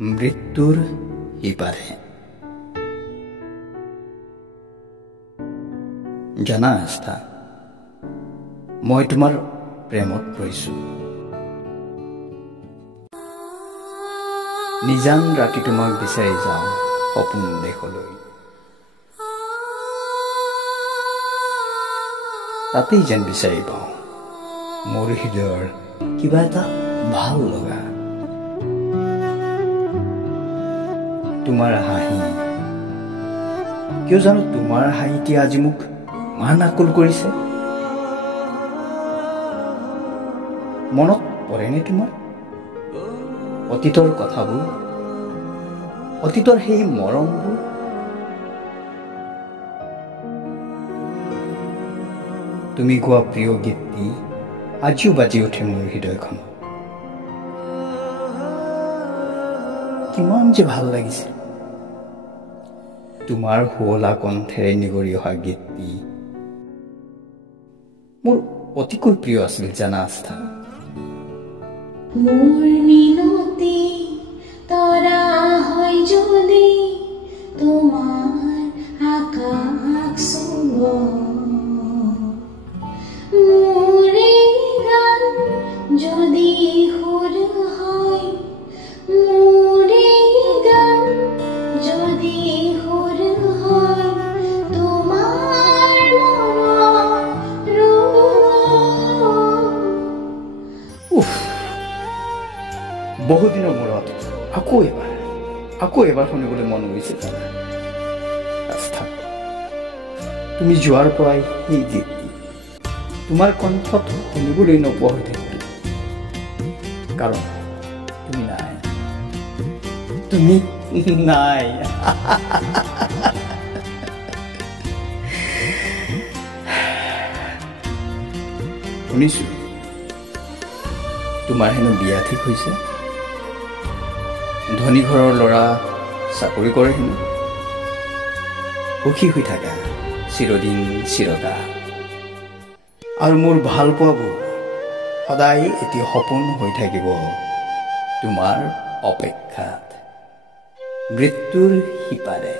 মৃত্যুৰ ইপাৰে। জানা আস্থা, মই তোমাৰ প্ৰেমত পৰিছো। নিজান ৰাতি তোমাক বিচাৰি যাওঁ সপোন দেশলৈ। তাতেই যেন বিচাৰি পাওঁ মোৰ হৃদয়ৰ কিবা এটা ভাল লগা। তোমাৰ হাঁহি, কিয় জানো তোমাৰ হাঁহিটি আজি মোক ইমান আকুল কৰিছে। মনত পৰেনে তোমাৰ অতীতৰ কথাবোৰ, অতীতৰ সেই মৰমবোৰ? তুমি গোৱা প্ৰিয় গীতটি আজিও বাজি উঠে মোৰ হৃদয়খনত। কিমান যে ভাল লাগিছে তোমাৰ শুৱলা কণ্ঠেৰে নিগৰি অহা গীতটি। মোৰ অতিকৈ প্ৰিয় আছিল জানা আস্থা। মোৰ মিনতি তৰা হয় যদি তোমাৰ আকাশ চুব, মোৰ গান যদি সুৰ হয়, মোৰ গান যদি সুৰ হয়, তোমাৰ মনৰ উফ, বহুদিনৰ মূৰত আকৌ এবাৰ শুনিবলৈ মন গৈছে জানা আস্থা। তুমি যোৱাৰ পৰাই সেই গীতটি তোমাৰ কণ্ঠত শুনিবলৈ নোপোৱা হৈ থাকিল। কাৰণ তুমি নাই। শুনিছো তোমাৰ হেনো বিয়া ঠিক হৈছে। ধনী ঘৰৰ ল'ৰা, চাকৰি কৰে হেনো। সুখী হৈ থাকা চিৰদিন চিৰতা। আৰু মোৰ ভাল পোৱাবোৰ সদায় এটি সপোন হৈ থাকিব তোমাৰ অপেক্ষাত মৃত্যুৰ সিপাৰে।